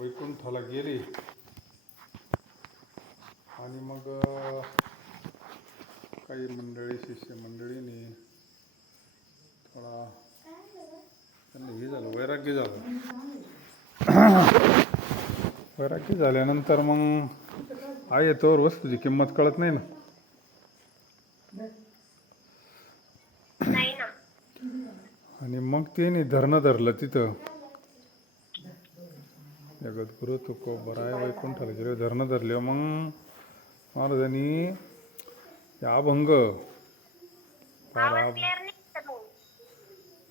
वैकुंठाला गेले आणि मग काही मंडळी शिष्य मंडळीने थोडा त्यांना हे झालं, वैराग्य झालं. वैराग्य झाल्यानंतर मग आहे तोवर वस्तूची किंमत कळत नाही ना. आणि मग त्याने धरणं धरलं तिथं. जगद्गुरु तुकोबराय वैकुंठाला गेले, धरणं धरले. मग महाराजांनी अभंग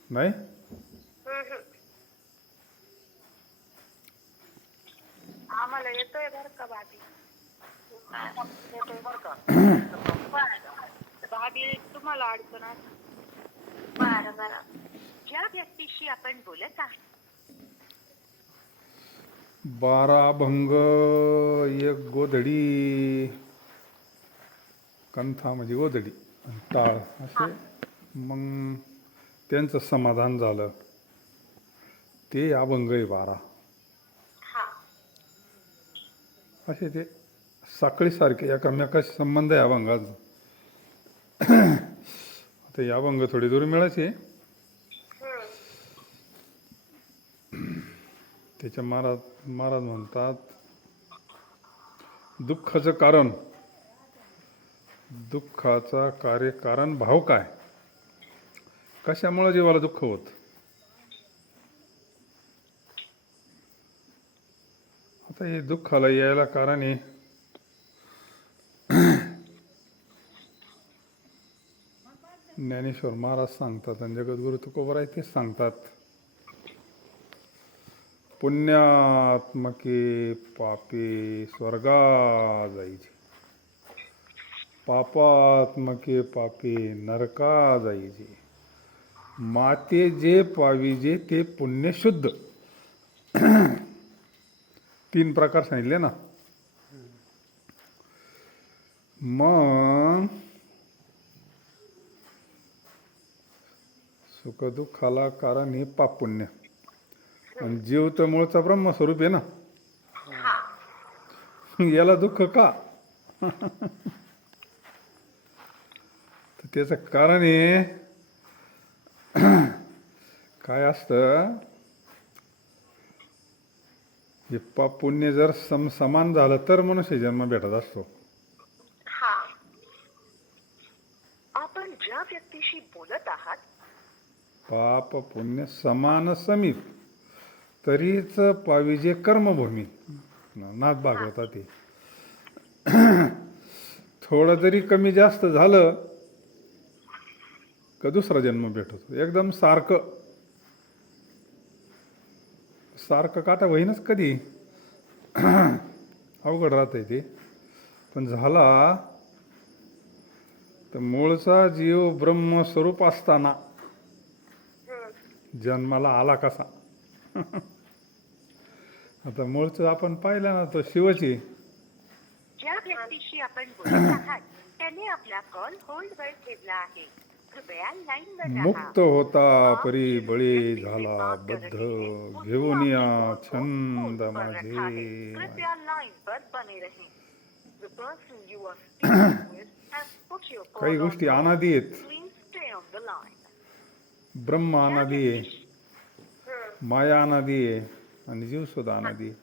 नाही आम्हाला येतोय बर का भाभी. भाभी तुम्हाला अडचण आहे. बरं बरं. ज्या व्यक्तीशी आपण बोलत आहात 12 अभंग, 1 गोधडी, कंथा म्हणजे गोधडी, टाळ असे. मग त्यांचं समाधान झालं. ते अभंग आहे 12 असे. ते साखळीसारखे एकमेकाशी संबंध आहे अभंगाचा. आता हे अभंग थोडी दुर्मिळच आहे. त्याच्या महाराज म्हणतात, दुःखाचं कारण, दुःखाचा कारण भाव काय, कशामुळे जीवाला दुःख होत. आता हे दुःखाला यायला कारण आहे ज्ञानेश्वर महाराज सांगतात आणि जगद्गुरु तुकोबराय तेच सांगतात. पुण्यात्मके पापे स्वर्गा जायचे, पापात्मके पापे नरका जायचे, माते जे पाविजे ते पुण्य शुद्ध. 3 प्रकार सांगितले ना. मग सुखदुःखाला कारण हे पाप पुण्य. आणि जीव तर मूळचा ब्रह्मस्वरूप आहे ना. याला दुःख का? तर त्याचं कारण आहे काय असतं, हे पाप पुण्य जर समान झालं तर मनुष्य जन्म भेटत असतो. आपण ज्या व्यक्तीशी बोलत आहात पाप पुण्य समान समीप, तरीच पाविजे कर्मभूमी. नाथ भागवतात ते. थोडं जरी कमी जास्त झालं का दुसरा जन्म भेटतो. एकदम सारखं काटा होईनच कधी. अवघड राहतंय ते. पण झाला तर मूळचा जीव ब्रह्मस्वरूप असताना जन्माला आला कसा. आता मूळचं आपण पाहिलं ना, तो शिवची. ज्या व्यक्तीशी आपण बोलत आहात त्याने आपला कॉल होल्डवर ठेवला आहे. कृपया लाईनवर राहा. मुक्त होता परी बळी झाला बद्ध, घेऊन या छंद माझे. कृपया लाईनवर बने रहे. The person you are speaking with has put your call काही on गोष्टी hold. अनादी आहेत. Please stay on the line. ब्रह्म अनादी आहे, माया अनादी आहे आणि जीव सुद्धा अनादी आहे.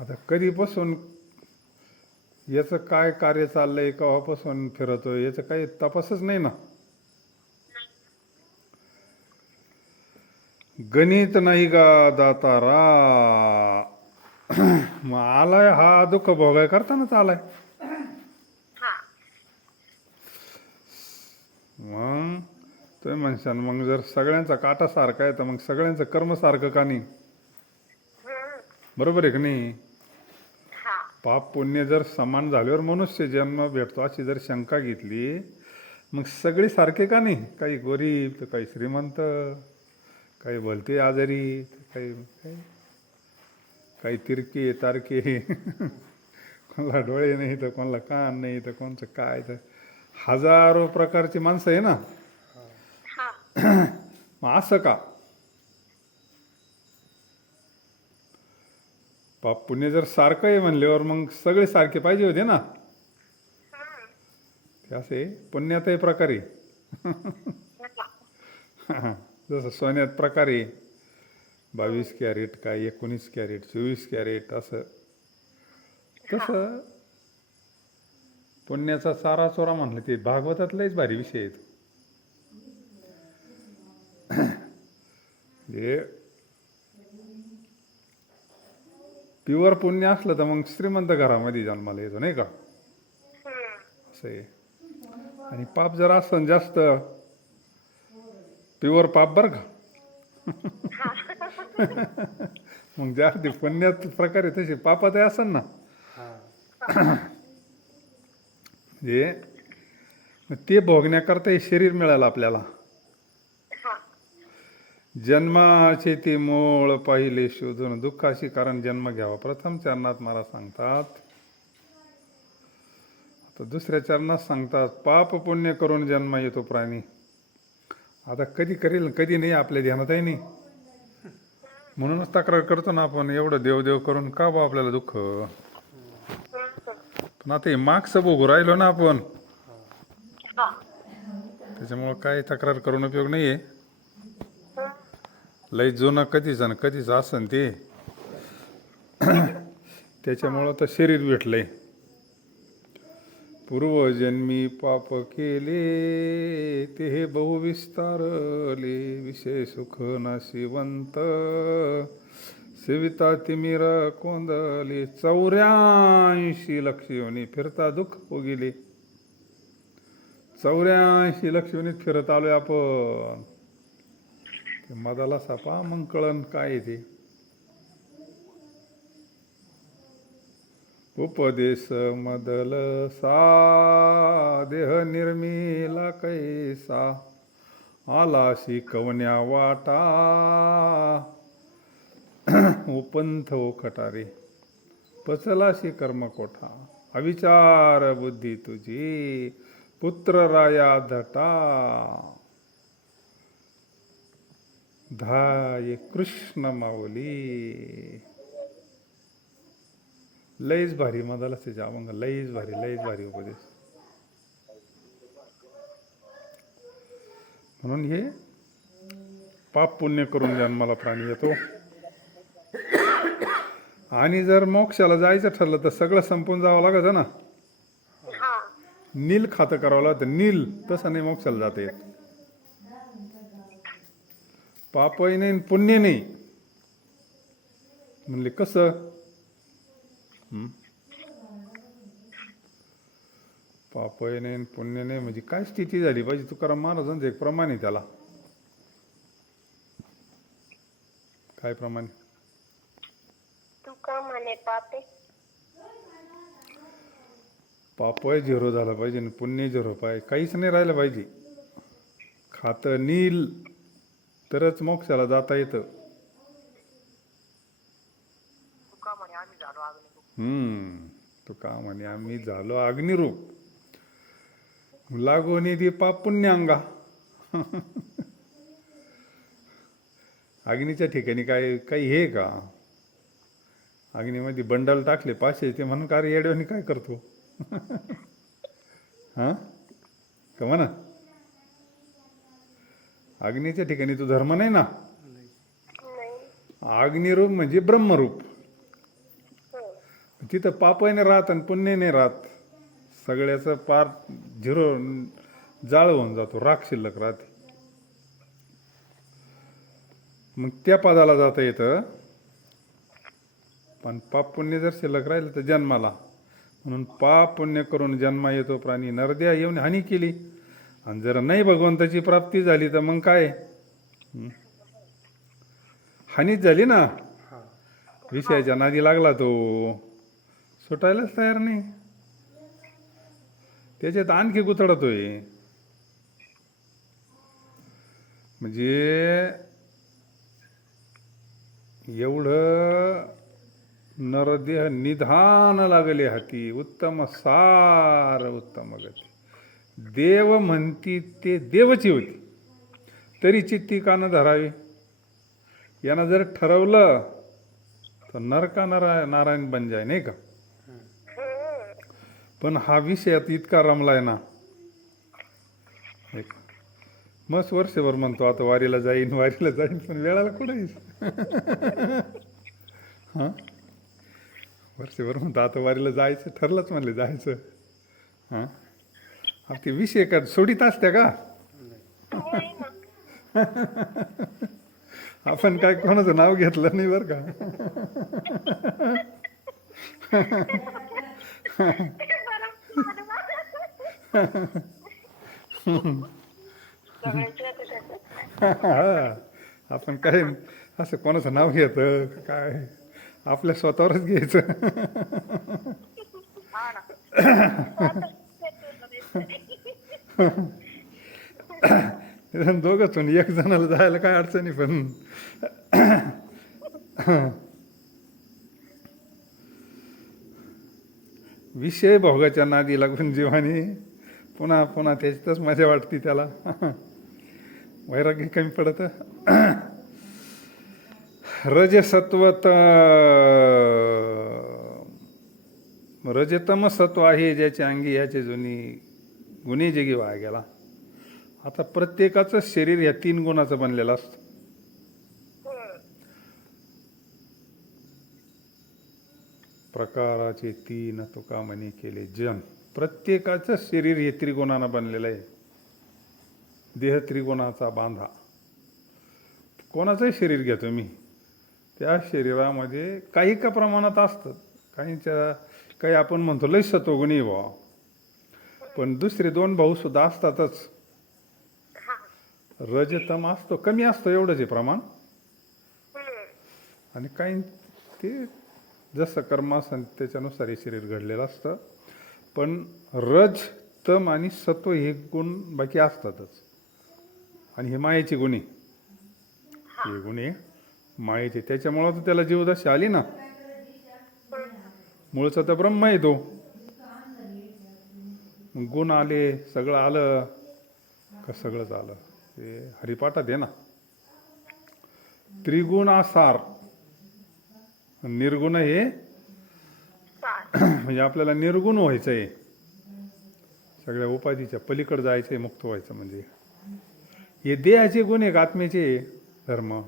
आता कधीपासून याचं काय कार्य चाललंय, केव्हापासून फिरतोय, याचं काही तपासच नाही ना. गणित नाही का दातारा. मग आलाय हा दुःख भोगाय करतानाच आलाय. मग तुम्ही म्हणशाल मग जर सगळ्यांचा काटा सारखा आहे तर मग सगळ्यांचं कर्म सारखं का नाही. बरोबर आहे की नाही. पाप पुण्य जर समान झाल्यावर मनुष्य जन्म भेटतो अशी जर शंका घेतली, मग सगळे सारखे का नाही. काही गरीब तर काही श्रीमंत, काही भलते आजारी, काही तिरके तारके, कोणाला डोळे नाही तर कोणाला कान नाही तर कोणचं काय. तर हजारो प्रकारची माणसं आहे ना. मग असं का. पाप पुण्य जर सारखं आहे म्हणल्यावर मग सगळे सारखे पाहिजे होते ना. ते असे पुण्यातही प्रकार आहे. जसं सोन्यात प्रकार आहे, 22 कॅरेट काय 19 कॅरेट 24 कॅरेट असं. तसं पुण्याचा चारा चोरा म्हणलं ते भागवतातलाच भारी विषय आहे तो. हे प्युअर पुण्य असलं तर मग श्रीमंत घरामध्ये जन्माला येतो नाही का, असं आहे. आणि पाप जर असतं जास्त प्युअर पाप बरं का, मग जास्त पुण्यात प्रकारे तसे पापात असेल ना. म्हणजे ते भोगण्याकरता हे शरीर मिळालं आपल्याला. जन्माचे ते मूळ पाहिले शोधून दुःखाशी कारण जन्म घ्यावा. प्रथम चरणात मला सांगतात, आता दुसऱ्या चरणात सांगतात पाप पुण्य करून जन्म येतो प्राणी. आता कधी करेल कधी नाही आपल्या ध्यानातही नाही. म्हणूनच तक्रार करतो ना आपण, एवढं देवदेव करून का बा आपल्याला दुःख. पण आता हे मागचं बघू राहिलो ना आपण, त्याच्यामुळं काय तक्रार करून उपयोग नाही आहे. लय जुनं कधीच आणि कधीच असन ते, त्याच्यामुळं तर शरीर भेटलंय. पूर्वजन्मी पाप केले ते हे बहुविस्तारले, विषय सुख नाशिवंत सेविता तिमिर कोंदले. 84 लक्ष योनी फिरता दुःख गेले. 84 लक्ष योनीत फिरत आलोय आपण. ते मदाला सापा मग कळण काय ते. उपदेश मदल सा देह निर्मिला कैसा, आला शिकवण्या वाटा उपंथ ओखटारे. पचलाशी कर्मकोठा अविचार बुद्धी तुझी, पुत्र राया धटा धाये कृष्ण माऊली. लईच भारी मदाला त्याच्या अभंग, लईच भारी उपदेश. म्हणून हे पाप पुण्य करून जन्माला प्राणी येतो. आणि जर मोक्षाला जायचं ठरलं तर सगळं संपून जावं लागायचं ना. नील खातं करावं लागतं, नील. तसं नाही मोक्षाला जाता येत. पापही नाही पुण्य नाही म्हणले कसं. पापही नाही पुण्य नाही म्हणजे काय स्थिती झाली पाहिजे. तुकाराम महाराजांचं एक प्रमाण आहे त्याला. काय प्रमाण? तुका म्हणे पापे पापही झिरो झालं पाहिजे आणि पुण्य झिरो पाहिजे. काहीच नाही राहिलं पाहिजे. खातं नील तरच मोक्षाला जाता येतं. तुका म्हणे आम्ही झालो अग्निरूप, लागो निधी पाप पुण्य अंगा. अग्नीच्या ठिकाणी काय काही हे का? अग्नीमध्ये बंडल टाकले 500 ते म्हणून कार्य येड्याने काय करतो. हा का म्हणा. अग्नीच्या ठिकाणी तो धर्म नाही ना. अग्निरूप म्हणजे ब्रह्मरूप. तिथं पापही नाही राहत आणि पुण्य नाही राहत. सगळ्याचं पार झिरो जाळ होऊन जातो, राख शिल्लक राहते. मग त्या पदाला जाता येतं. पण पाप पुण्य जर शिल्लक राहिलं तर जन्माला. म्हणून पाप पुण्य करून जन्मा येतो प्राणी. नरद्या येऊन हानी केली. आणि जर नाही भगवंताची प्राप्ती झाली तर मग काय, हानीच झाली ना. विषयाच्या नादी लागला तो, सुटायलाच तयार नाही. त्याच्यात आणखी गुतडतोय. म्हणजे एवढं नरदेह निधान लागले हाती, उत्तम सार उत्तम गती. देव म्हणती ते देवची होती, तरी चित्ती कान धरावी. यानं जर ठरवलं तर नरका नारायण बन जाय, नाही का? हम्म. पण हा विषयात इतका रमलाय ना, एक मस्त वर्षभर म्हणतो आता वारीला जाईन वारीला जाईन, पण वेळाला कुठे येईल? हां, वर्षभर म्हणतो आता वारीला जायचं, ठरलंच म्हणले जायचं. हां, आता ते विषय का सोडीत असत्या का? होय ना. आपण काय कोणाचं नाव घेतलं नाही बरं का. सगळ्यांची आता त्याचं. हा, आपण काय असं कोणाचं नाव घेतं काय, आपल्या स्वतःवरच घ्यायचं. हा ना. दोघंच एक जणाला जायला काय अडचणी, पण विषय भोगाच्या नादी लागून जीवानी पुन्हा पुन्हा त्याच्यातच मजा वाटते त्याला. वैराग्य कमी पडत. रजसत्वत रजतम सत्व आहे ज्याच्या अंगी याचे जुनी गुन्हे जगी वाया गेला. आता प्रत्येकाचं शरीर ह्या 3 गुणाचं बनलेलं असतं. प्रकाराचे 3 तुका म्हणे केले जन. प्रत्येकाचं शरीर हे त्रिगुणानं बनलेलं आहे. देह त्रिगुणाचा बांधा. कोणाचंही शरीर घ्या तुम्ही, त्या शरीरामध्ये काही का प्रमाणात असतं, काही आपण म्हणतो लय सत्वगुणी व्हा, पण दुसरे 2 भाऊ सुद्धा असतातच. रजतम असतो, कमी असतो, एवढंच आहे प्रमाण. आणि काही ते जसं कर्म असेल त्याच्यानुसार हे शरीर घडलेलं असतं. पण रज, तम आणि सत्व हे गुण बाकी असतातच. आणि हे मायेची गुणी, हे गुन्हे मायेचे. त्याच्यामुळं तर त्याला जीवदशा आली ना. मूळचा तर ब्रह्म आहे तो. गुण आले, सगळं आलं का सगळंच आलं. ते हरिपाठात आहे ना, त्रिगुणासार निर्गुण हे म्हणजे आपल्याला निर्गुण व्हायचं आहे, सगळ्या उपाधीच्या पलीकडे जायचं आहे, मुक्त व्हायचं. म्हणजे हे देहाचे गुण आहे, आत्म्याचे धर्म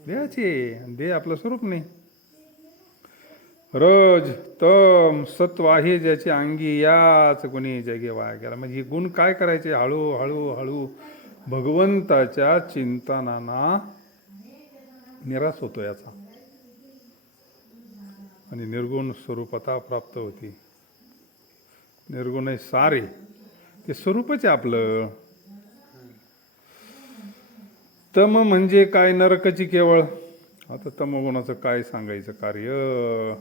देहाचे. देह आपलं स्वरूप नाही. रज तम सत्व आहे ज्याचे अंगी याच गुणी जगे वाया गेला. म्हणजे हे गुण काय करायचे, हळूहळू हळू भगवंताच्या चिंतनाना निराश होतो याचा, आणि निर्गुण स्वरूपता प्राप्त होती. निर्गुण आहे सारे, ते स्वरूपच आहे आपलं. तम म्हणजे काय, नरकाची केवळ. आता तमगुणाचं काय सांगायचं कार्य,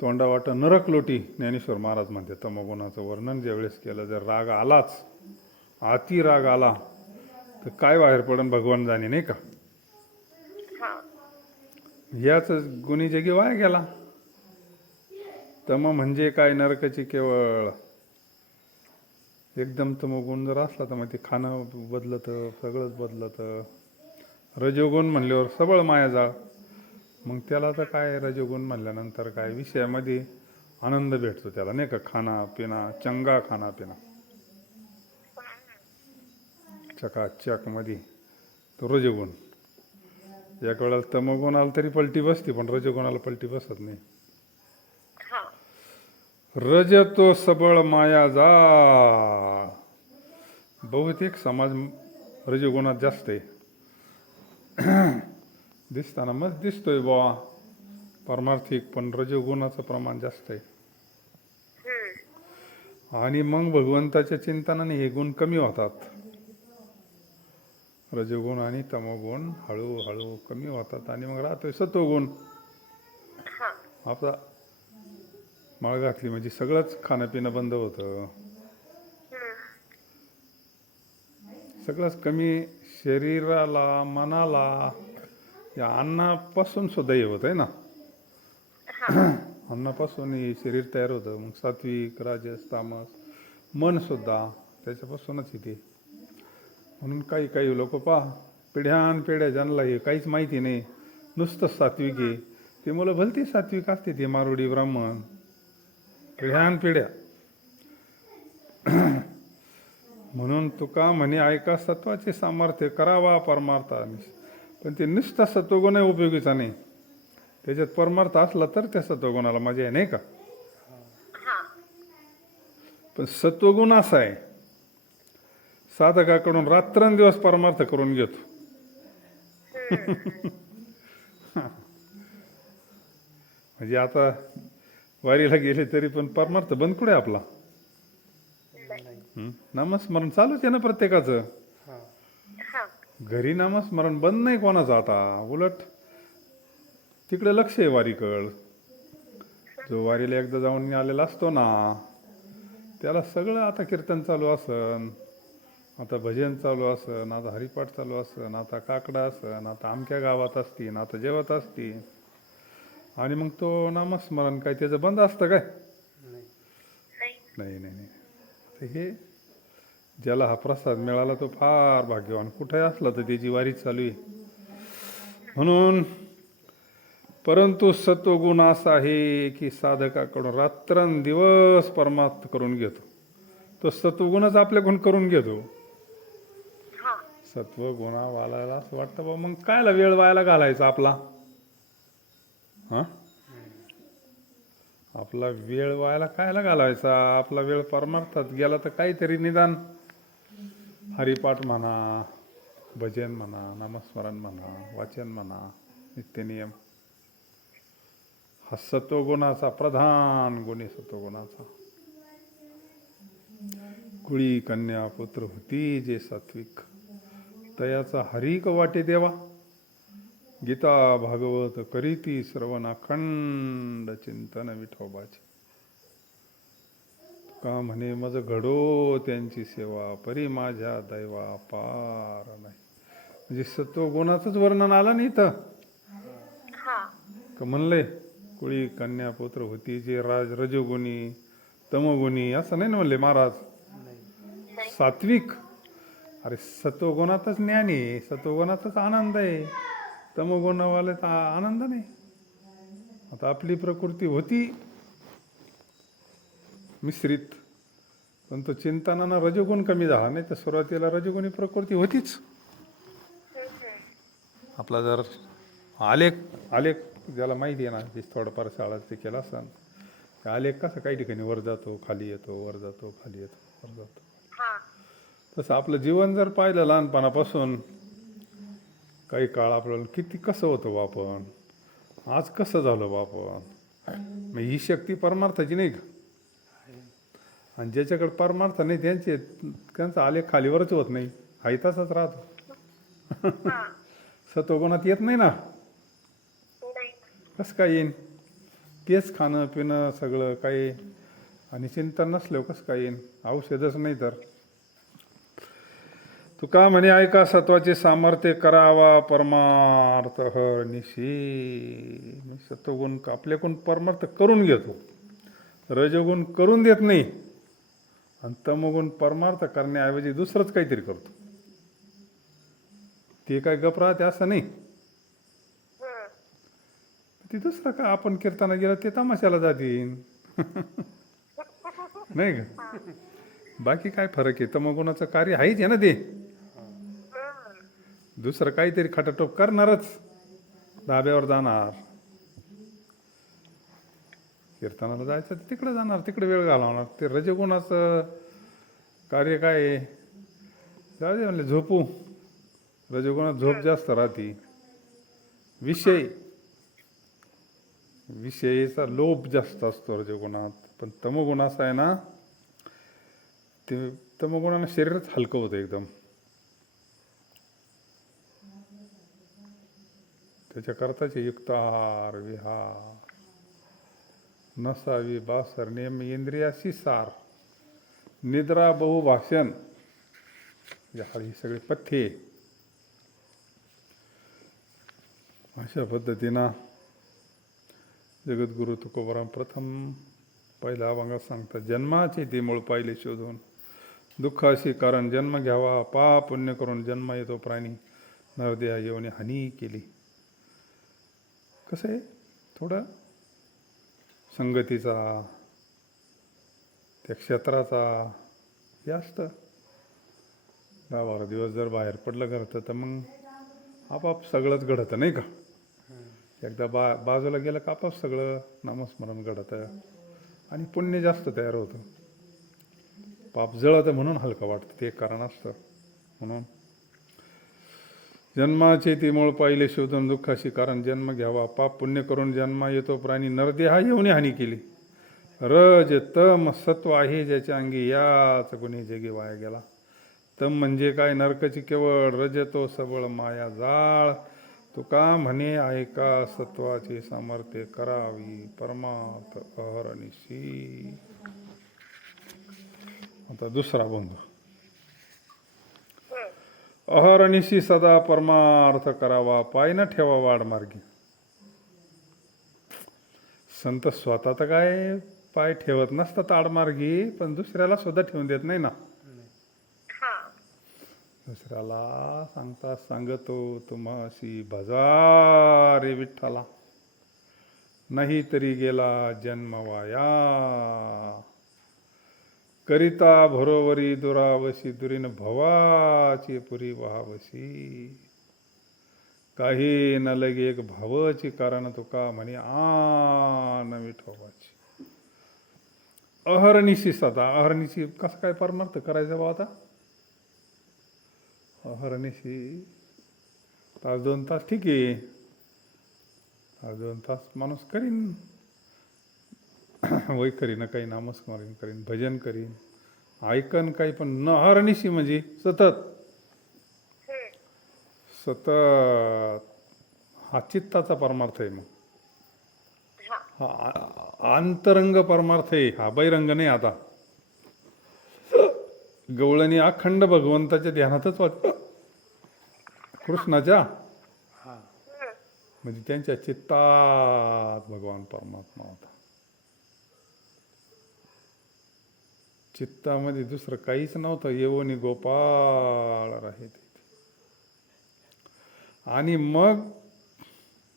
तोंडावाट नरक लोटी. ज्ञानेश्वर महाराज म्हणते तमगुणाचं वर्णन ज्यावेळेस केलं, जर राग आलाच, अति राग आला, तर काय बाहेर पडन भगवान जाणे, नाही का. याच गुणी जगी वाया गेला. तम म्हणजे काय, नरकाची केवळ. एकदम तमोगुण जर असला तर मग ते खाणं बदलतं, सगळंच बदलतं. रजोगुण म्हणल्यावर सबळ मायाजाळ. मग त्याला तर काय, रजोगुण म्हणल्यानंतर काय विषयामध्ये आनंद भेटतो त्याला, नाही का. खाना पिना, चंगा खाना पिना, चकाचक मध्ये तो रजोगुण. एक वेळेला तमोगुण आला तरी पलटी बसते, पण रजोगुणाला पलटी बसत नाही. रजतो सबळ मायाजाळ. बहुतेक समाज रजोगुणात जास्त आहे. दिसताना मग दिसतोय बुवा पारमार्थिक, पण रजोगुणाचं प्रमाण जास्त आहे. आणि मग भगवंताच्या चिंतनाने हे गुण कमी होतात. रजोगुण आणि तमोगुण हळूहळू कमी होतात, आणि मग राहतोय सत्वगुण. आपला माळ घातली म्हणजे सगळंच खाणं पिणं बंद होतं, सगळंच कमी. शरीराला, मनाला, या अन्नापासून सुद्धा हे होत आहे ना. अन्नापासून हे शरीर तयार होतं. मग सात्विक, राजस, तामस, मन सुद्धा त्याच्यापासूनच येते. म्हणून काही काही लोक पहा पिढ्यान पिढ्या ज्यांना हे काहीच माहिती नाही, नुसतं सात्विक आहे, ते मुलं भलती सात्विक असते, ते मारुडी ब्राह्मण पिढ्यान पिढ्या. म्हणून तुका म्हणे ऐका सत्वाचे सामर्थ्य करावा परमार्था. पण ते नुसता सत्वगुण उपयोगीचा नाही, त्याच्यात परमार्थ असला तर त्या सत्वगुणाला मजा आहे, नाही का. हा. पण सत्वगुण असा आहे, साधकाकडून रात्रंदिवस परमार्थ करून घेतो. म्हणजे आता वारीला गेले तरी पण परमार्थ बंद कुठे आपला. नामस्मरण चालूच आहे ना प्रत्येकाचं. हा. घरी नामस्मरण बंद नाही कोणाचं आता, उलट तिकडे लक्ष आहे वारीकड. जो वारीला एकदा जाऊन आलेला असतो ना, त्याला सगळं आता कीर्तन चालू असन, आता भजन चालू असन, आता हरिपाठ चालू असन, आता काकडा असन, आता अमक्या गावात असतील, आता जेवत असतील, आणि मग तो नामस्मरण काय त्याचं बंद असतं काय. नाही नाही नाही. तर हे ज्याला हा प्रसाद मिळाला तो फार भाग्यवान. कुठे असला तर त्याची वारी चालू आहे. म्हणून परंतु सत्वगुण असा आहे की साधकाकडून रात्रंदिवस परमार्थ करून घेतो. तो सत्वगुणच आपल्याकडून करून घेतो. हा. सत्वगुणा वालायला असं वाटतं बा, मग कायला वेळ वायाला घालायचा आपला. हां, आपला वेळ वायाला कायला घालायचा. आपला वेळ परमार्थात गेला तर काहीतरी निदान हरिपाठ म्हणा, भजन म्हणा, नामस्मरण म्हणा, वाचन म्हणा, नित्यनियम. हा सत्वगुणाचा प्रधान गुणी सत्वगुणाचा. कुळी कन्या पुत्र होती जे सात्विक, तयाचा हरिक वाटे देवा. गीता भागवत करीती श्रवण अखंड चिंतन विठोबाचे. का म्हणे मज घडो त्यांची सेवा, परी माझ्या दैवा पार नाही. म्हणजे सत्वगुणाचंच वर्णन आलं नाही इथं. का म्हणले कुळी कन्या पुत्र होती जे रजोगुणी तमोगुणी, असं नाही ना म्हणले महाराज. सात्विक. अरे सत्वगुणातच ज्ञान आहे, सत्वगुणातच आनंद आहे, तमोगुणावाल्यात आनंद नाही. आता आपली प्रकृती होती मिश्रित, पण तो चिंतनानं रजोगुण कमी झाला. नाही तर सुरुवातीला रजोगुणी प्रकृती होतीच. आपला जर आलेख ज्याला माहिती आहे ना, जे थोडंफार शाळा ते केला असं, आलेख कसा काही ठिकाणी वर जातो खाली येतो, वर जातो खाली येतो, वर जातो. तसं आपलं जीवन जर पाहिलं लहानपणापासून, काही काळ आपल्याला किती कसं होतं आपण, आज कसं झालं आपण. मग ही शक्ती परमार्थाची नाही का. आणि ज्याच्याकडे परमार्थ नाही त्यांचा आलेख खालीवरच होत नाही, हाही तसाच राहतो. सत्वगुणात येत नाही ना, कसं काय येईन. तेच खाणं पिणं सगळं काही, आणि चिंतन नसल्यावर कसं काय येईन. औषधच नाही तर. तुका म्हणे ऐका सत्वाचे सामर्थ्य करावा परमार्थ निशी. सत्वगुण आपल्याकडून परमार्थ करून घेतो, रजोगुण करून देत नाही, आणि तमोगुण परमार्थ करण्याऐवजी दुसरंच काहीतरी करतो. ते काय गप राहते असं नाही. ते दुसरं का आपण कीर्तना गेलं ते तमाशाला जातील. नाही का. बाकी काय फरक आहे. तमोगुणाचं कार्य आहेच आहे ना ते. दुसरं काहीतरी खटाटोप करणारच, धाब्यावर जाणार, कीर्तनाला जायचं तर तिकडे जाणार, तिकडे वेळ घालवणार. ते रजगुणाचं कार्य काय आहे, जाऊ दे म्हणले झोपू. रजगुणात झोप जास्त राहते. विषयीचा लोभ जास्त असतो रजगुणात. पण तमोगुण असा आहे ना, ते तमोगुणानं शरीरच हलकं होतं एकदम. त्याच्याकरताचे युक्त आहार विहार, नसावी बासर, नेम इंद्रियाशी सार, निद्रा बहुभाषण, ही सगळी पथ्ये. अशा पद्धतीनं जगद्गुरु तुकोबाराम प्रथम पहिल्या अभंगात सांगतात, जन्माचे ते मूळ पाहिले शोधून, दुःखाशी कारण जन्म घ्यावा, पाप पुण्य करून जन्म येतो प्राणी. नरदेहा येऊन हानी केली. कसं आहे थोडं संगतीचा, त्या क्षेत्राचा हे असतं. 10-12 दिवस जर बाहेर पडलं घरात तर मग आपाप सगळंच घडतं नाही का. एकदा बाजूला गेलं का आपाप सगळं नामस्मरण घडतं आणि पुण्य जास्त तयार होतं. पाप जळतं म्हणून हलकं वाटतं, ते एक कारण असतं. म्हणून जन्माचे ती मूळ पाहिले शोधून दुःखाशी कारण जन्म घ्यावा. पाप पुण्य करून जन्मा येतो प्राणी, नरदेहा येऊन हानी केली. रज तम सत्व आहे ज्याच्या अंगी, याच गुणी जगी वाया गेला. तम म्हणजे काय, नरकाची केवळ, रज तो सबळ माया जाळ. तुका म्हणे ऐका सत्वाची सामर्थ्य करावी, परमार्थ अहर्निशी. आता दुसरा बंधू, अहर्निशी सदा परमार्थ करावा, पाय न ठेवा वाड मार्गी. संत स्वतः तर काय पाय ठेवत नसतात आडमार्गी, पण दुसऱ्याला सुद्धा ठेवून देत नाही ना. हा. दुसऱ्याला सांगता सांगतो तुम्हासी, भजा रे विठ्ठला, नाही तरी गेला जन्म वाया. करिता भरोवरी दुरावशी, दुरीन भवाची पुरी वहावशी. काही न लगे एक भावची, कारण तुका म्हणे आन विठोबाची. अहर्निशी सदा, अहर्निशी कसं काय परमार्थ करायचा बा आता. अहर्निशी 1-2 तास ठीक आहे, 2 तास माणूस करीन, वय करीन, काही नामस्मरण करीन, भजन करीन, ऐकन काही, पण न अहर्निशी म्हणजे सतत सतत. हा चित्ताचा परमार्थ आहे. मग हा अंतरंग परमार्थ आहे, हा बहिरंग नाही. आता गवळणी अखंड भगवंताच्या ध्यानातच वाटतं, कृष्णाच्या, म्हणजे त्यांच्या चित्तात भगवान परमात्मा होता. चित्तामध्ये दुसरं काहीच नव्हतं. येवोनी गोपाळ राहे. आणि मग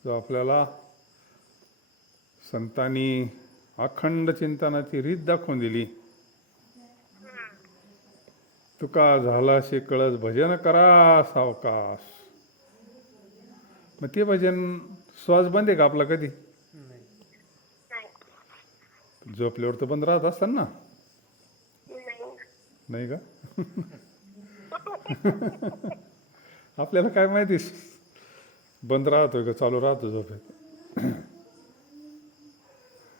जो आपल्याला संतांनी अखंड चिंतनाची रीत दाखवून दिली, तुका झालाशी कळस भजन करा सावकाश. मग ते भजन श्वास बंद आहे का आपला कधी. झोपल्यावर तर बंद राहत असतात ना. नाही का. आपल्याला काय माहिती बंद राहतोय का चालू राहतो झोपेत.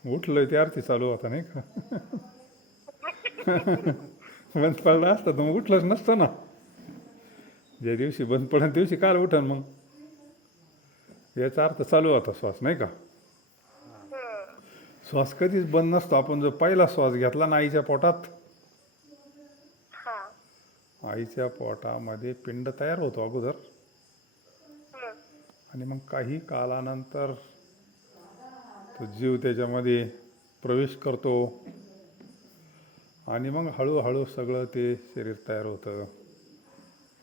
उठलोय ते आरती चालू होता नाही का. बंद पडला असता तर मग उठलंच नसतं ना. ज्या दिवशी बंद पडेल दिवशी काल उठन मग. याचा अर्थ चालू होता श्वास नाही का. श्वास कधीच बंद नसतो. आपण जो पहिला श्वास घेतला ना आईच्या पोटात, आईच्या पोटामध्ये पिंड तयार होतो अगोदर, आणि मग काही कालानंतर तो जीव त्याच्यामध्ये प्रवेश करतो, आणि मग हळूहळू सगळं ते शरीर तयार होतं.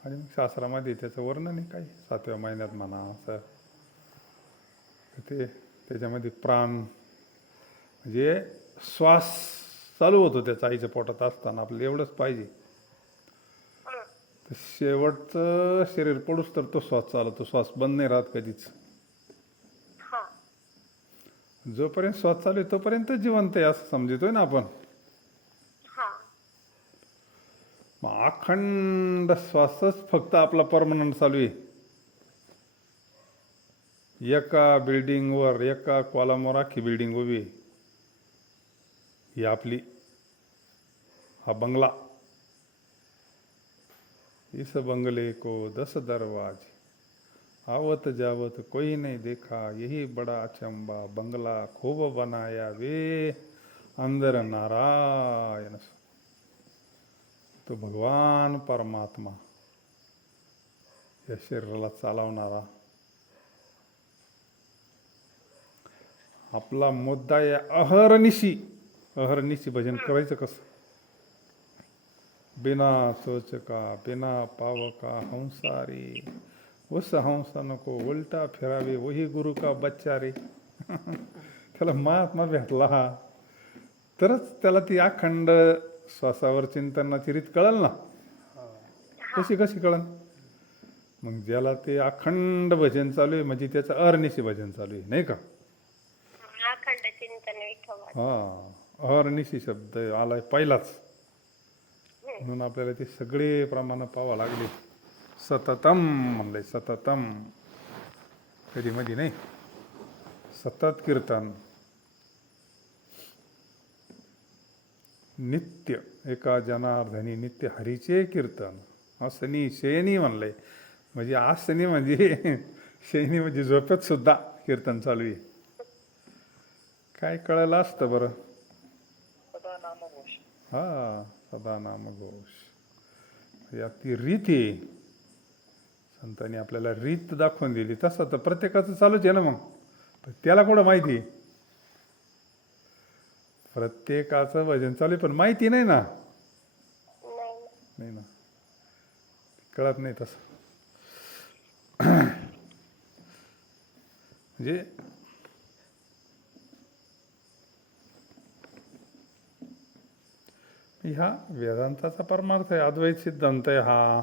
आणि मग शास्त्रामध्ये त्याचं वर्णन आहे काही 7व्या महिन्यात म्हणा असं. ते त्याच्यामध्ये प्राण म्हणजे श्वास चालू होतो त्याचा आईच्या पोटात असताना. आपल्याला एवढंच पाहिजे, तर शेवटचं शरीर पडूस तर तो श्वास चालतो. श्वास बंद नाही राहत कधीच. जोपर्यंत श्वास चालू आहे तोपर्यंत जिवंत आहे असं समजतोय ना आपण. मग अखंड श्वासच फक्त आपला परमनंट चालू आहे. एका बिल्डिंगवर, एका कॉलमवर अख्खी बिल्डिंग उभी आहे. ही आपली, हा बंगला. इस बंगले को 10 दरवाजे, आवत जावत कोई नहीं देखा, यही बड़ा अचंबा, बंगला खूब बनाया वे, अंदर नारायण. तो भगवान परमात्मा या शरीराला चालवणारा आपला मुद्दा या अहर्निशी. अहर्निशी भजन करायचं कसं. बिना सोच का बिना पाव का हंसारी, उस हंस नको उलटा फिरावे वही गुरु का बच्चा रे. त्याला महात्मा भेटला तरच त्याला ती अखंड श्वासावर चिंतनाची रीत कळल ना. कशी कशी कळल? मग ज्याला ते अखंड भजन चालू आहे म्हणजे त्याचं अहर्निशी भजन चालू आहे, नाही का? अखंड चिंतन विठोबा. हा, अहर्निशी शब्द आलाय पहिलाच. म्हणून आपल्याला ते सगळे प्रमाण पाहावं लागले. सततम म्हणलंय, सततम, कधी मध्ये नाही, सतत कीर्तन, नित्य एका जनार्दनी नित्य हरीचे कीर्तन. असनी शयनी म्हणलंय, म्हणजे आसनी म्हणजे शयनी म्हणजे झोपेत सुद्धा कीर्तन चालू आहे. काय कळलं असतं बरं? हा, सदा नामघोष. या ती रीत आहे, संतांनी आपल्याला रीत दाखवून दिली. तसं तर प्रत्येकाचं चालूच आहे ना. मग पण त्याला कुठं माहिती? प्रत्येकाचं भजन चालू आहे पण माहिती नाही ना. नाही ना, कळत नाही तसं. म्हणजे ह्या वेदांताचा परमार्थ आहे, अद्वैत सिद्धांत आहे हा.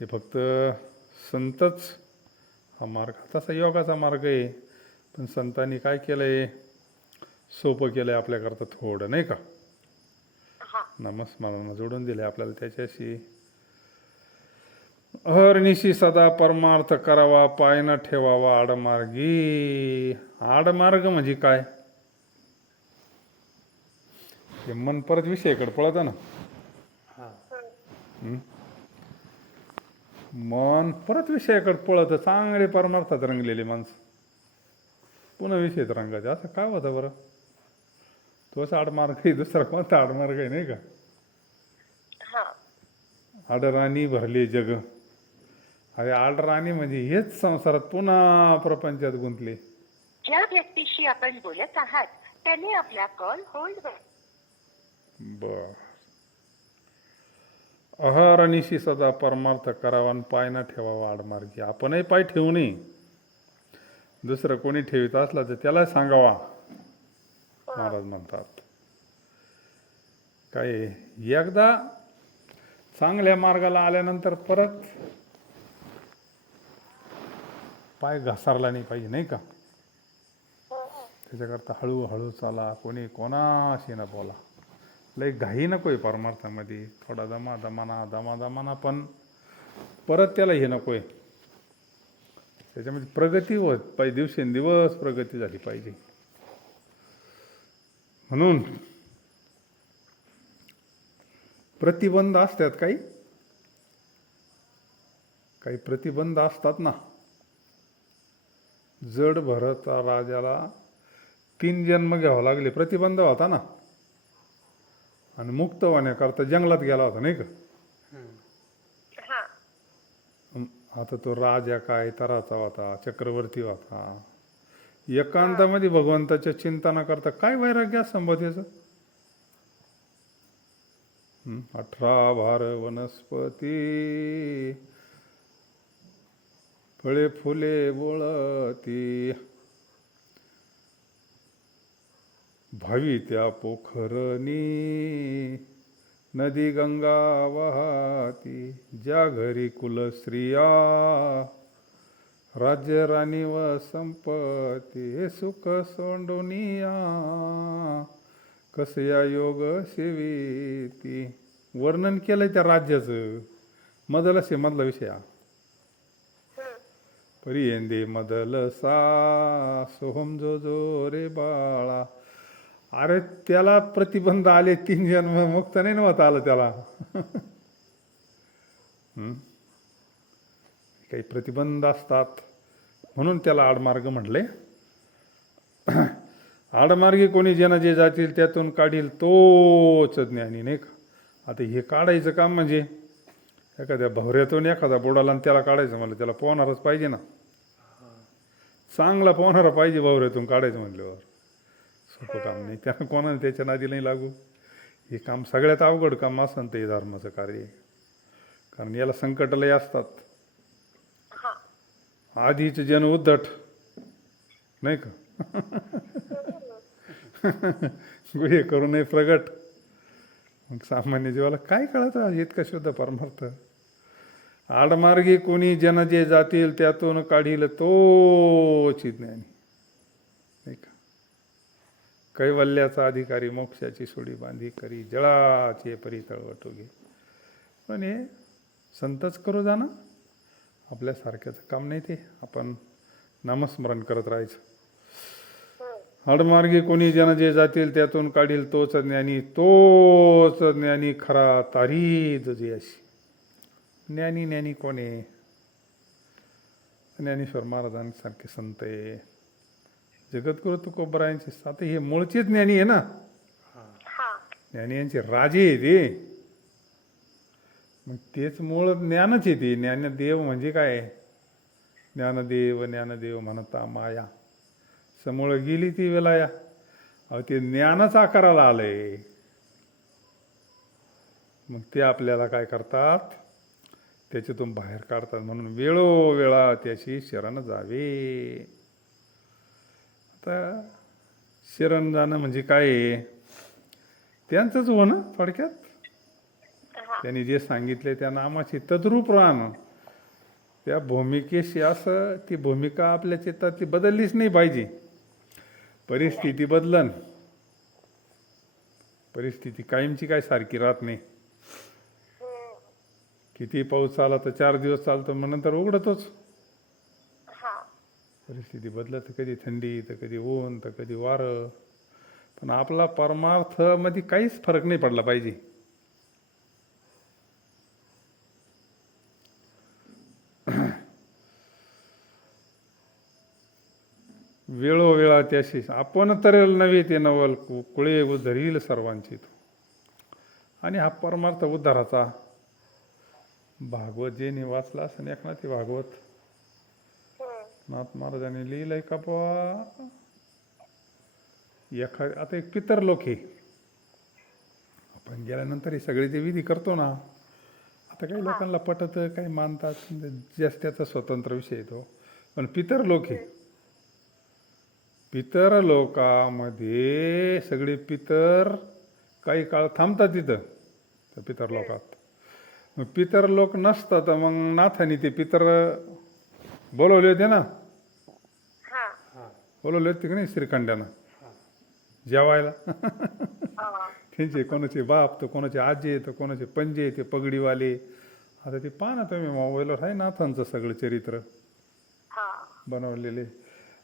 हे फक्त संतच हा मार्ग, तसा योगाचा मार्ग आहे. पण संतांनी काय केलंय? सोपं केलंय आपल्याकरता थोडं, नाही का? नामस्मरणाला जोडून दिले आपल्याला त्याच्याशी. अहर्निशी सदा परमार्थ करावा, पाय न ठेवावा आडमार्गी. आडमार्ग म्हणजे काय? हे मन परत विषयाकडे पळतं ना. मन परत विषयाकडे पळतं. चांगले परमार्थात रंगलेले माणसं पुन्हा विषयात रंगायचे. असं काय होतं बरं? तोच आडमार्ग आहे, दुसरा कोणता आडमार्ग आहे, नाही का? आडराणी भरले जग. अरे आडराणी म्हणजे हेच संसारात पुन्हा प्रपंचात गुंतले. ज्या व्यक्तीशी आपण बोलत आहात त्याने आपला कॉल होल्ड. बर. अहर्निशी सदा परमार्थ करावा आणि पाय न ठेवावा आडमार्गी. आपणही पाय ठेवू नये. दुसरं कोणी ठेवित असला तर त्याला सांगावा, महाराज म्हणतात. काय एकदा चांगल्या मार्गाला आल्यानंतर परत पाय घसारला नाही पाहिजे, नाही का? त्याच्याकरता हळूहळू चाला. कोणी कोणाशी न बोला. लय घाई नकोय परमार्थामध्ये. थोडा दमादमाना पण परत त्याला हे नकोय. त्याच्यामध्ये प्रगती होत पाहिजे, दिवसेंदिवस प्रगती झाली पाहिजे. म्हणून प्रतिबंध असतात, काही प्रतिबंध असतात ना. जड भरत राजाला 3 जन्म घ्यावं लागले, प्रतिबंध होता ना. आणि मुक्त होण्याकरता जंगलात गेला होता, नाही का? आता तो राजा काय तराचा होता, चक्रवर्ती होता. एकांतामध्ये भगवंताच्या चिंतनाकरता काय वैराग्य संबोधायचं? 18 भार वनस्पती फळे फुले बोळती, भावी त्या पोखरणी नदी गंगा वाहती. ज्या घरी कुलस्त्रिया राज्य राणी व संपत्ती, हे सुख सोंडुनिया कसया योग सेविती. वर्णन केलंय त्या राज्याचं. मदलसे मधला विषय हा. परियंदे मदलसा सोहम जो जो रे बाळा. अरे त्याला प्रतिबंध आले 3 जन्म, मुक्त नाही नव्हता आलं त्याला. काही प्रतिबंध असतात म्हणून त्याला आडमार्ग म्हटले. आडमार्गी कोणी ज्यांना जे जातील त्यातून काढील तोच ज्ञानी, नाही का? आता हे काढायचं काम म्हणजे एखाद्या भवऱ्यातून एखादा बुडाला आणि त्याला काढायचं म्हणलं, त्याला पोहणारच पाहिजे ना. चांगला पोहणारा पाहिजे भवऱ्यातून काढायचं म्हणल्यावर. सोपं काम नाही. त्यानं कोणाला त्याच्या नादी नाही लागू. हे काम सगळ्यात अवघड काम असं ते धर्माचं कार्य. कारण याला संकट लय असतात. आधीचे जन उद्धट नाही का गुहे करू नये प्रगट. मग सामान्य जीवाला काय कळतं इतकं शुद्ध परमार्थ. आडमार्गी कोणी जन जे जातील त्यातून काढील तोची ज्ञानी नाही का. कैवल्याचा अधिकारी मोक्षाची सोडी बांधी करी जळाचे परी तळवटू घे. पण हे संतच करू जाणं आपल्यासारख्याचं काम नाही. ते आपण नामस्मरण करत राहायचं. आडमार्गी कोणी जन जे जातील त्यातून काढील तोच ज्ञानी खरा तारी जे अशी. ज्ञानी ज्ञानी कोणी ज्ञानेश्वर महाराजांसारखे संत आहे. जगद्गुरु तुकोबरायांचे आता हे मूळचे ज्ञानी आहे ना. ज्ञानी यांचे राजे आहे ते. मग तेच मूळ ज्ञानच आहे ते. ज्ञानदेव म्हणजे काय. ज्ञानदेव ज्ञानदेव म्हणता माया समूळ गेली ती वेलाया. अहो ते ज्ञानच आकाराला आलंय. मग ते आपल्याला काय करतात त्याच्यातून बाहेर काढतात. म्हणून वेळोवेळा त्याशी शरण जावे. आता शरण जाणं म्हणजे काय आहे त्यांचंच होणं थोडक्यात. त्यांनी जे सांगितले त्या नामाची तद्रूप राहणं. त्या भूमिकेशी असं ती भूमिका आपल्या चित्तात ती बदललीच नाही पाहिजे. परिस्थिती बदलन. परिस्थिती कायमची काय सारखी राहत नाही. किती पाऊस आला तर 4 दिवस चालतो मग नंतर उघडतोच. परिस्थिती बदलत कधी थंडी तर कधी ऊन तर कधी वारं. पण आपला परमार्थ मध्ये काहीच फरक नाही पडला पाहिजे. वेळोवेळा त्याशी आपण तरेल नव्हे ते नवल कुळे उद्धरील सर्वांची. आणि हा परमार्थ उद्धाराचा भागवत जे वाचला असं एकनाथी भागवत नाथ महाराजांनी लिहिलंय का बुवा. आता एक पितर लोक आहे. आपण गेल्यानंतर हे सगळे जे विधी करतो ना. आता काही लोकांना पटत काही मानतात ज्यास त्याचा स्वतंत्र विषय येतो. पण पितर लोक आहे. पितर लोकामध्ये सगळे पितर काही काळ थांबतात तिथं त्या पितर लोकात. मग पितर लोक नसतात मग नाथानी ते पितर बोलवले होते ना. बोलवले होते की नाही श्रीखंड्यानं जेवायला. त्यांचे कोणाचे बाप तर कोणाचे आजे तर कोणाचे पंजे ते पगडीवाले. आता ते पहा ना तुम्ही मोबाईलवर आहे नाथांचं सगळं चरित्र बनवलेले.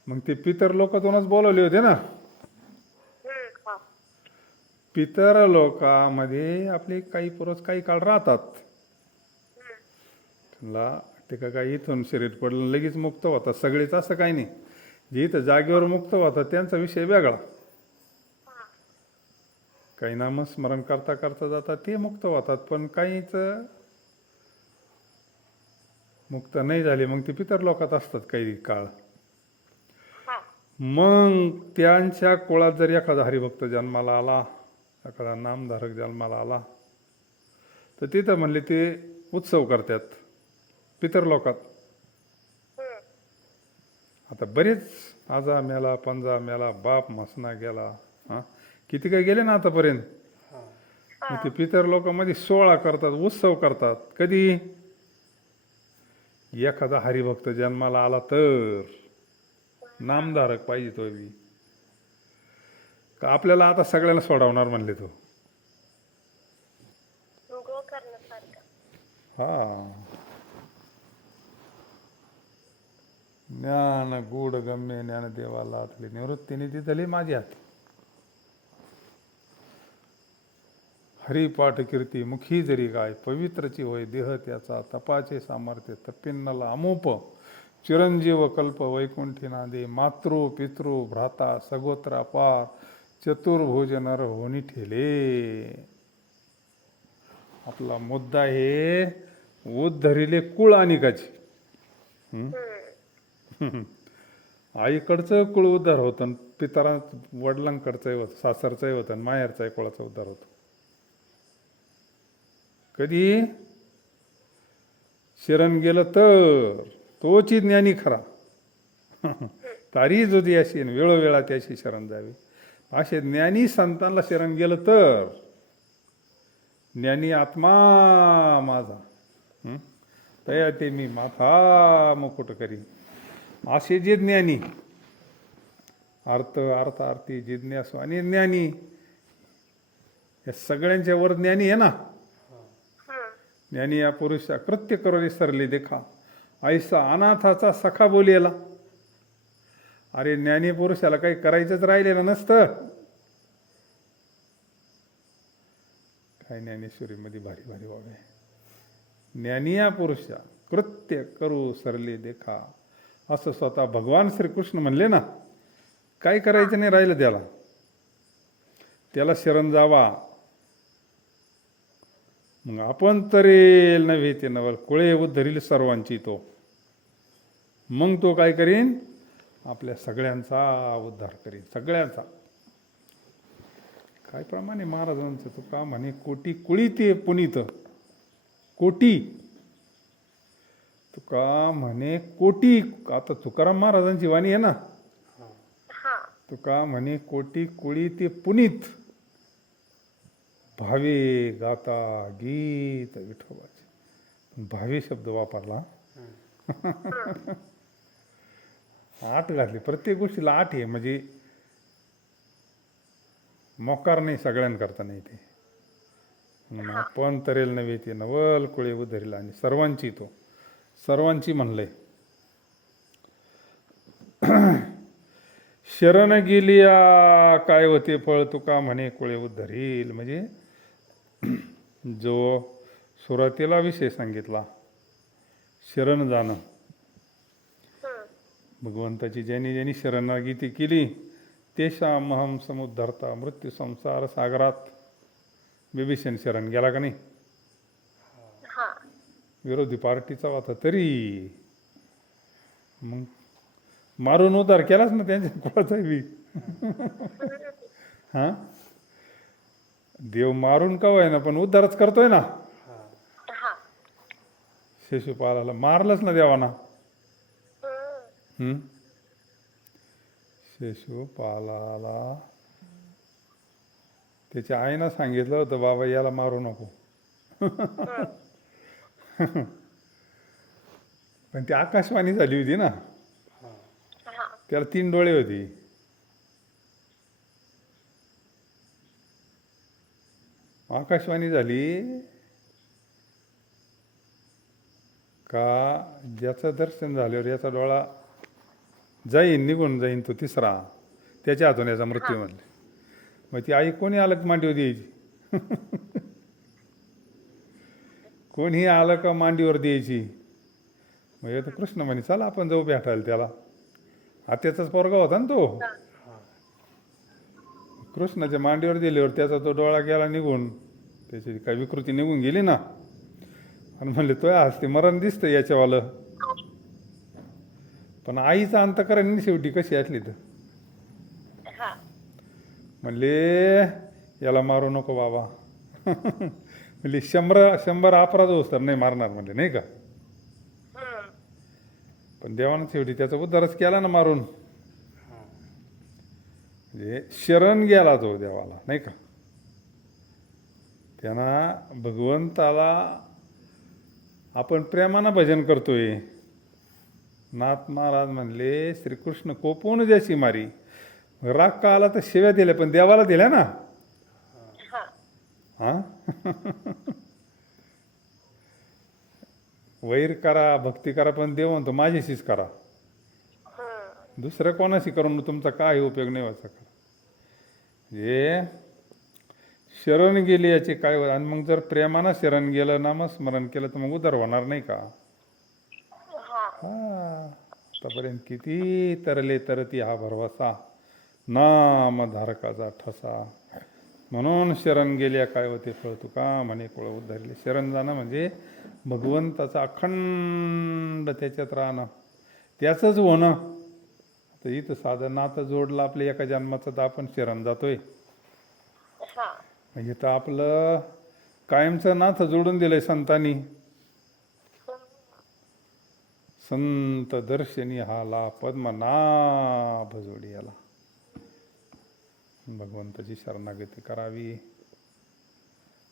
मग ते पितर लोकातूनच बोलवले होते ना. पितर लोकामध्ये आपले काही पुरुष काही काळ राहतात. त्यांना ते काही इथून शरीर पडलं लगेच मुक्त होतात सगळेच असं काही नाही. जे इथं जागेवर मुक्त होतात त्यांचा विषय वेगळा. काही नामस्मरण करता करता जातात ते मुक्त होतात. पण काहीच मुक्त नाही झाले मग ते पितर लोकात असतात काही काळ. मग त्यांच्या कुळात जर एखादा हरिभक्त जन्माला आला एखादा नामधारक जन्माला आला तर तिथं म्हणले ते उत्सव करतात पितर लोकात. आता बरेच आजा मेला पंजा मेला बाप मसना गेला. किती काही गेले ना आतापर्यंत. मग ते पितर लोकांमध्ये 16 करतात उत्सव करतात. कधी एखादा हरिभक्त जन्माला आला तर नामधारक पाहिजे तो बी. का आपल्याला आता सगळ्यांना सोडवणार म्हणले तो. ज्ञान गूढ गम्य ज्ञानदेवाला निवृत्तीने दिली माझी हात. हरिपाठ कीर्ती मुखी जरी गाय पवित्रची होय देह त्याचा तपाचे सामर्थ्य तपिन्नला अमोप चिरंजीव कल्प वैकुंठी नादे मातृ पितृ भ्राता सगोत्र अपार चतुर्भुज नर होनी ठेले. आपला मुद्दा हे उद्धरिले कुळ अनिकाची. आईकडचं कुळ उद्धार होतं पितरा वडिलांकडचंही होतं सासरचंही होतं आणि माहेरचाही कुळाचा उद्धार होतो. कधी शरण गेलं तर तोची ज्ञानी खरा. तारी जो ती अशी वेळोवेळा त्याशी शरण जावी. असे ज्ञानी संतांना शरण गेलं तर ज्ञानी आत्मा माझा तया ते मी माथा मुकुट करी. असे जे ज्ञानी अर्थार्थी जिज्ञासू आणि ज्ञानी या सगळ्यांच्या वर ज्ञानी आहे ना. ज्ञानी या पुरुषा कृत्य करो सरले देखा ऐसा अनाथाचा सखा बोलेला. अरे ज्ञानी पुरुषाला काही करायचंच राहिलेलं नसतं. काय ज्ञानेश्वरीमध्ये भारी भारी वावे. ज्ञानी या पुरुषा कृत्य करू सरले देखा असं स्वतः भगवान श्रीकृष्ण म्हणले ना. काय करायचं नाही राहिलं त्याला शरण जावा. मग आपण तरेल नव्हे ते नवल कुळे उद्धरील सर्वांची तो. मग तो काय करीन आपल्या सगळ्यांचा उद्धार करीन सगळ्यांचा. काय प्रमाणे महाराजांचं तुका म्हणे कोटी कुळी ते पुनीत कोटी. तुका म्हणे कोटी. आता तुकाराम महाराजांची वाणी आहे ना. तुका म्हणे कोटी कुळी ते पुनीत भावे गाता गीत विठोबाचे. भावे शब्द वापरला. 8 घातली. प्रत्येक गोष्टीला 8 आहे. म्हणजे मोकार नाही सगळ्यांकरता नाही ते. म्हणून आपण तरेल नव्हे ते नवल कुळे उधरील आणि सर्वांची तो सर्वांची म्हणलंय. शरण गेलिया काय होते फळ तुका म्हणे कुळे उद्धरील. म्हणजे जो सुरुवातीला विषय सांगितला शरण जाणं. भगवंताची ज्यांनी ज्यांनी शरणागती केली तेषाम अहम समुद्धरता मृत्यू संसार सागरात. बिभीषण शरण गेला का नाही. विरोधी पार्टीचा होता तरी मग मारून उद्धार केलाच ना त्यांच्या कुळाचा बी. हा देव मारून का होय ना पण उद्धारच करतोय ना. शिशुपालाला मारलंच ना देवाना. शिशुपालाला त्याच्या आईनं सांगितलं होतं बाबा याला मारू नको. पण ती आकाशवाणी झाली होती ना. त्याला 3 डोळे होते. आकाशवाणी झाली का ज्याचं दर्शन झाल्यावर याचा डोळा जाईन निघून जाईन तो तिसरा त्याच्या हातून याचा मृत्यू म्हणले. मग ती आई कोणी आलं मांडीवर द्यायची. कोणी आलं का मांडीवर द्यायची. मग येतो कृष्ण म्हणे चला आपण जाऊ भेटायला त्याला. आत्याचाच पोरगा होता ना तो. कृष्णाच्या मांडीवर दिल्यावर त्याचा तो डोळा गेला निघून. त्याची काय विकृती निघून गेली ना. आणि म्हणले तो आज ते मरण दिसतं याच्यावालं. पण आईचं अंतकरण शेवटी कशी असली तर म्हणले याला मारू नको बाबा. म्हणले 100 अपराध होस तर नाही मारणार म्हणले नाही का. पण देवानं शेवटी त्याचा उद्धारच केला ना मारून. म्हणजे शरण गेला तो देवाला नाही का. त्यांना भगवंताला आपण प्रेमानं भजन करतोय. नाथ महाराज म्हणले श्रीकृष्ण कोपून ज्याची मारी. राग का आला तर शिव्या दिल्या पण देवाला दिल्या ना. हा वैर करा भक्ती करा पण देव म्हणतो माझ्याशीच करा. दुसरं कोणाशी करून तुमचा काय उपयोग नाही व्हायचा करा. हे शरण गेली याचे काय होत. आणि मग जर प्रेमानं शरण गेलं नामस्मरण केलं तर मग उद्धार होणार नाही का. आतापर्यंत किती तरले तरती हा भरवसा नामधारकाचा ठसा. म्हणून शरण गेल्या काय होते फळ तुका म्हणे कुळ उद्धारले. शरण जाणं म्हणजे भगवंताचा अखंड त्याच्यात राहणं त्याचंच होणं. तर इथं साधं नातं जोडलं आपल्या एका जन्माचं तर आपण शरण जातोय. म्हणजे तर आपलं कायमचं नातं जोडून दिलंय संतांनी. संत दर्शनी हाला पद्मनाभ जोडी याला भगवंताची शरणागती करावी.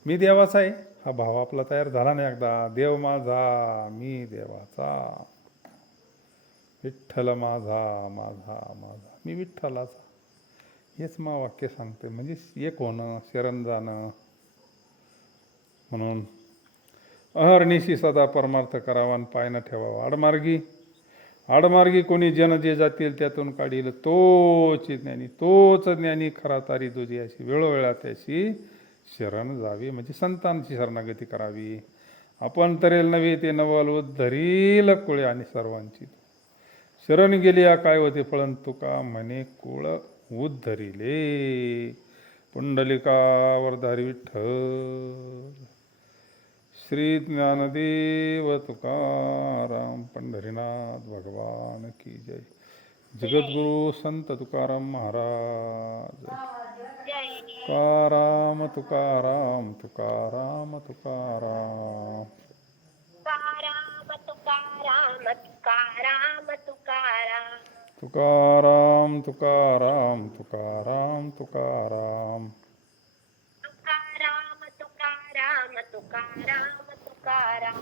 मी देवाचा आहे हा भाव आपला तयार झाला नाही एकदा. देव माझा मी देवाचा, विठ्ठल माझा माझा माझा मी विठ्ठलाचा. हेच वाक्य सांगते म्हणजे एक होणं, शरण जाणं. म्हणून अहर्निशी सदा परमार्थ करावा आणि पाय न ठेवावा आडमार्गी. आडमार्गी कोणी जन जे जातील त्यातून काढील तोच ज्ञानी, तोच ज्ञानी खरा तारी तुझी. अशी वेळोवेळा त्याशी शरण जावी म्हणजे संतांची शरणागती करावी. आपण तरेल नव्हे ते नवल उद्धरील कुळे आणि सर्वांची. शरण गेली काय होते फळन तुका म्हणे कुळ उद्धरिले. पुंडलिकावरधारी विठ्ठल. श्री ज्ञानदेव तुकाराम पंढरीनाथ भगवान की जय. जगद्गुरु संत तुकाराम महाराज. तुकाराम तुकाराम तुकाराम तुकाराम. तुकाराम तुकाराम तुकाराम तुकाराम. तुकाराम तुकाराम तुकाराम तुकाराम. तुकाराम तुकाराम तुकाराम तुकाराम.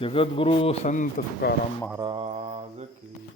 जगद्गुरु संत तुकाराम महाराज की